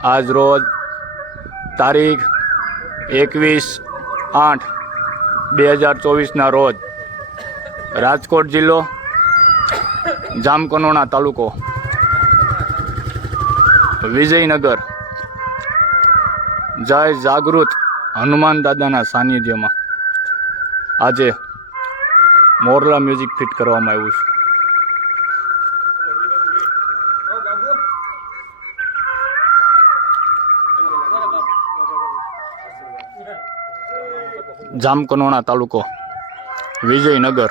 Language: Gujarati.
આજ રોજ તારીખ એકવીસ આઠ બે હજાર ચોવીસના રોજ રાજકોટ જિલ્લો જામકનોણા તાલુકો વિજયનગર જય જાગૃત હનુમાન દાદાના સાનિધ્યમાં આજે મોરલા મ્યુઝિક ફિટ કરવામાં આવ્યું છે. જામકનોણા તાલુકો વિજયનગર.